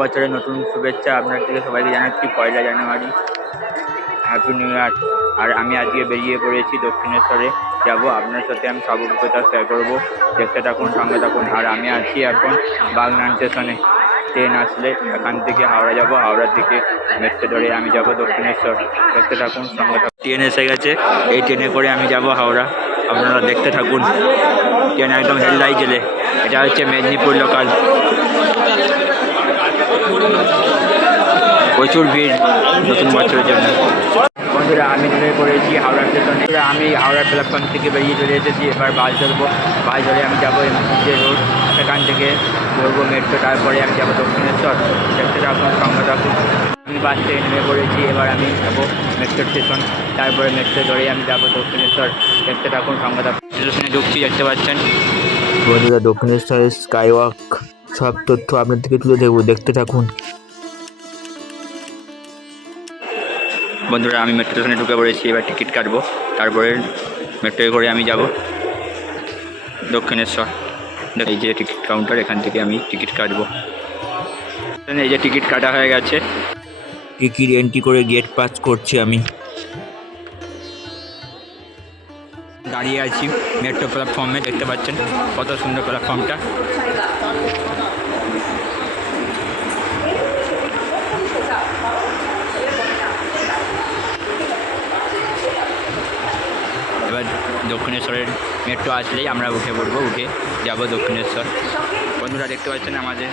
বছরের নতুন শুভেচ্ছা আপনার থেকে সবাইকে জানাচ্ছি। পয়লা জানুয়ারি হ্যাপি নিউ ইয়ার আর আমি আজকে বেরিয়ে পড়েছি দক্ষিণেশ্বরে। যাব, আপনার সাথে আমি সব অভিজ্ঞতা শেয়ার করব। দেখতে থাকুন, সঙ্গে থাকুন। আর আমি আছি এখন বাগনান স্টেশনে। ট্রেন আসলে এখান থেকে হাওড়া যাব। হাওড়া থেকে মেট্রো ধরে আমি যাব দক্ষিণেশ্বর। দেখতে থাকুন, সঙ্গে থাকুন। ট্রেন এসে গেছে। এই ট্রেনে করে আমি যাব হাওড়া। আপনারা দেখতে থাকুন। ট্রেন একদম হেডলাই জেলে। এটা হচ্ছে মেদিনীপুর লোকাল প্রচুর ভিড় নতুন বছরের জন্য। বন্ধুরা আমি নেমে পড়েছি হাওড়া স্টেশনে। এবার আমি হাওড়া প্ল্যাটফর্ম থেকে বেরিয়ে চলে এসেছি। এবার বাস ধরবো। বাস ধরে আমি যাব যে রোড সেখান থেকে ধরবো মেট্রো তারপরে আমি যাব দক্ষিণেশ্বর। দেখতে থাকুন সঙ্গে থাকুন। আমি বাস থেকে নেমে পড়েছি। এবার আমি যাব মেট্রো স্টেশন তারপরে মেট্রো ধরে আমি যাব দক্ষিণেশ্বর। দেখতে থাকুন সঙ্গে থাকুন। স্টেশনে ঢুকছি দেখতে পাচ্ছেন। বন্ধুরা দক্ষিণেশ্বরের স্কাই ওয়াক সব তথ্য আপনার থেকে তুলে দেবো দেখতে থাকুন। বন্ধুরা আমি মেট্রো স্টেশনে ঢুকে পড়েছি এবার টিকিট কাটবো। তারপরে মেট্রোয় করে আমি যাব দক্ষিণেশ্বর। এই যে টিকিট কাউন্টার এখান থেকে আমি টিকিট কাটবো। এই যে টিকিট কাটা হয়ে গেছে। টিকিট এন্ট্রি করে গেট পাস করছি আমি। দাঁড়িয়ে আছি মেট্রো প্ল্যাটফর্মে দেখতে পাচ্ছেন কত সুন্দর প্ল্যাটফর্মটা এবার দক্ষিণেশ্বরের মেট্রো আসলেই আমরা উঠে পড়ব, উঠে যাব দক্ষিণেশ্বর। বন্ধুরা দেখতে পাচ্ছেন আমাদের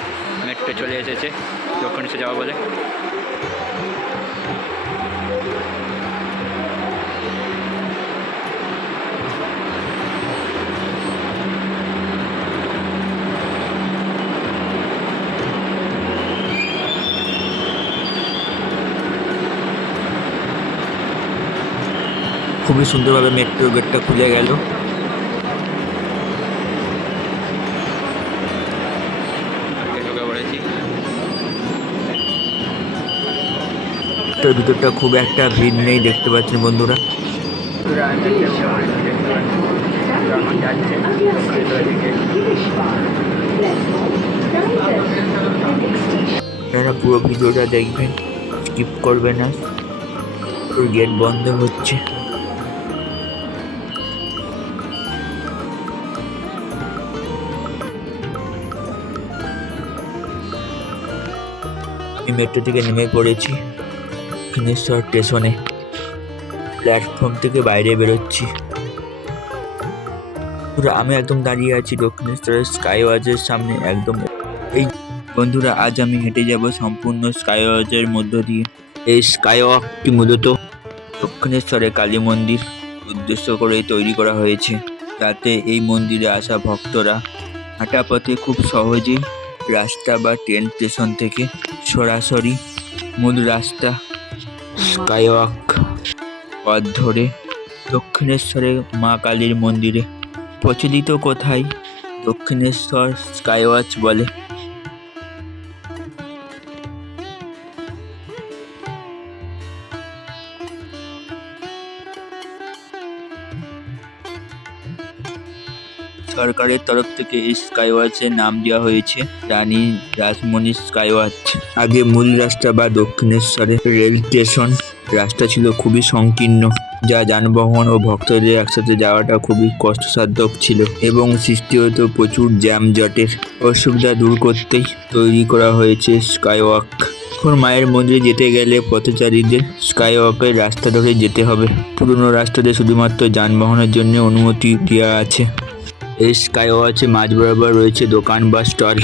মেট্রো চলে এসেছে, দক্ষিণেশ্বর যাব বলে। খুবই সুন্দরভাবে মেট্রো গেটটা খুলে গেল। ভিতরটা খুব একটা ভিড় নেই দেখতে পাচ্ছেন বন্ধুরা। পুরো ভিডিওটা দেখবেন স্কিপ করবে না গেট বন্ধ হচ্ছে। মেট্রো থেকে নেমে পড়েছি। দক্ষিণেশ্বর স্টেশনে। প্ল্যাটফর্ম থেকে বাইরে বেরোচ্ছি। আমি একদম দাঁড়িয়ে আছি দক্ষিণেশ্বরের স্কাই ওয়াচের সামনে একদম। এই বন্ধুরা, আজ আমি হেঁটে যাব সম্পূর্ণ স্কাই ওয়াচের মধ্য দিয়ে। এই স্কাই ওয়াকটি মূলত দক্ষিণেশ্বরে কালী মন্দির উদ্দেশ্য করে তৈরি করা হয়েছে। যাতে এই মন্দিরে আসা ভক্তরা হাঁটা পথে খুব সহজেই রাস্তা বা ট্রেন স্টেশন থেকে সরাসরি মূল রাস্তা। স্কাইওয়াক পথ ধরে দক্ষিণেশ্বরে মা কালীর মন্দিরে। প্রচলিত কোথায় দক্ষিণেশ্বর স্কাইওয়াচ বলে। সরকারের তরফ থেকে এই স্কাই ওয়াচের নাম দেওয়া হয়েছে রানী রাসমণি স্কাইওয়াচ। আগে মূল রাস্তা বা দক্ষিণেশ্বরের রেল স্টেশন। রাস্তা ছিল খুবই সংকীর্ণ, যা যানবাহন ও ভক্তদের একসাথে যাওয়াটা খুবই কষ্টসাধ্য ছিল এবং সৃষ্টি হতো প্রচুর জ্যাম জটের অসুবিধা দূর করতেই তৈরি করা হয়েছে স্কাইওয়াক। এখন মায়ের মন্দিরে যেতে গেলে পথচারীদের স্কাই ওয়াকের রাস্তা ধরে যেতে হবে। পুরনো রাস্তাতে শুধুমাত্র যানবাহনের জন্য অনুমতি দেওয়া আছে। এই স্কাই ওয়াচে মাঝ বরাবর রয়েছে দোকান বা স্টল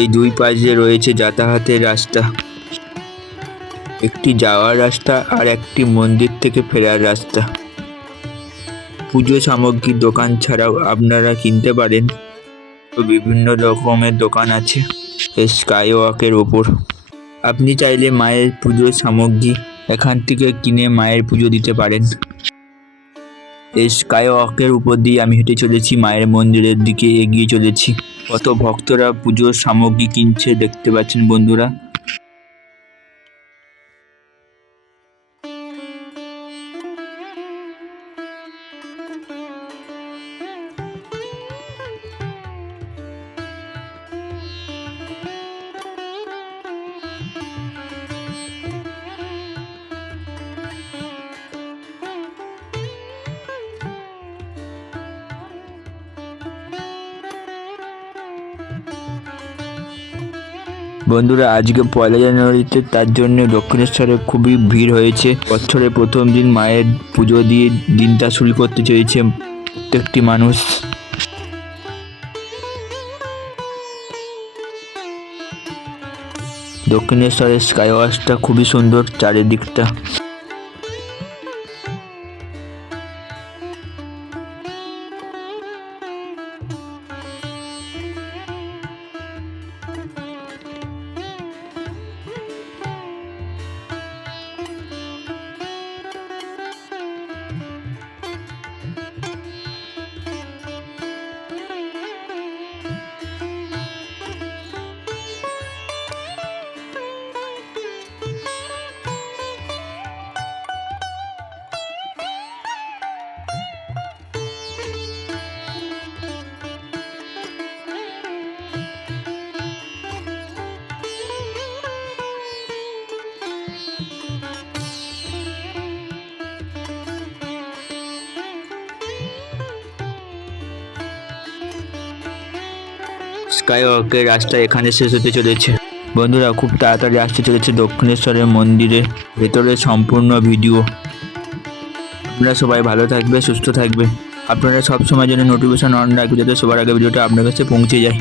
এই দুই পাশে রয়েছে যাতায়াতের রাস্তা। একটি যাওয়ার রাস্তা আর একটি মন্দির থেকে ফেরার রাস্তা। পুজো সামগ্রীর দোকান ছাড়াও আপনারা কিনতে পারেন। বিভিন্ন রকমের দোকান আছে স্কাই ওয়াকের ওপর। আপনি চাইলে মায়ের পুজোর সামগ্রী এখান থেকে কিনে মায়ের পুজো দিতে পারেন। এই স্কাই ওয়াকের উপর দিয়ে আমি হেঁটে চলেছি, মায়ের মন্দিরের দিকে এগিয়ে চলেছি। কত ভক্তরা পুজোর সামগ্রী কিনছে দেখতে পাচ্ছেন বন্ধুরা। বন্ধুরা, আজকে পয়লা জানুয়ারিতে তার জন্য দক্ষিণেশ্বরে খুবই ভিড় হয়েছে। বছরের প্রথম দিন মায়ের পুজো দিয়ে দিনটা শুরু করতে চেয়েছে প্রত্যেকটি মানুষ। দক্ষিণেশ্বরের স্কাই ওয়াচটা খুবই সুন্দর, চারিদিকটা। স্কাই ওয়াকের রাস্তা এখানে শেষ হতে চলেছে। বন্ধুরা, খুব তাড়াতাড়ি আসতে চলেছে দক্ষিণেশ্বরের মন্দিরে। ভেতরে সম্পূর্ণ ভিডিও। আপনারা সবাই ভালো থাকবে, সুস্থ থাকবে। আপনারা সবসময় যেন নোটিফিকেশন অন রাখবে যাতে সবার আগে ভিডিওটা আপনার কাছে পৌঁছে যায়।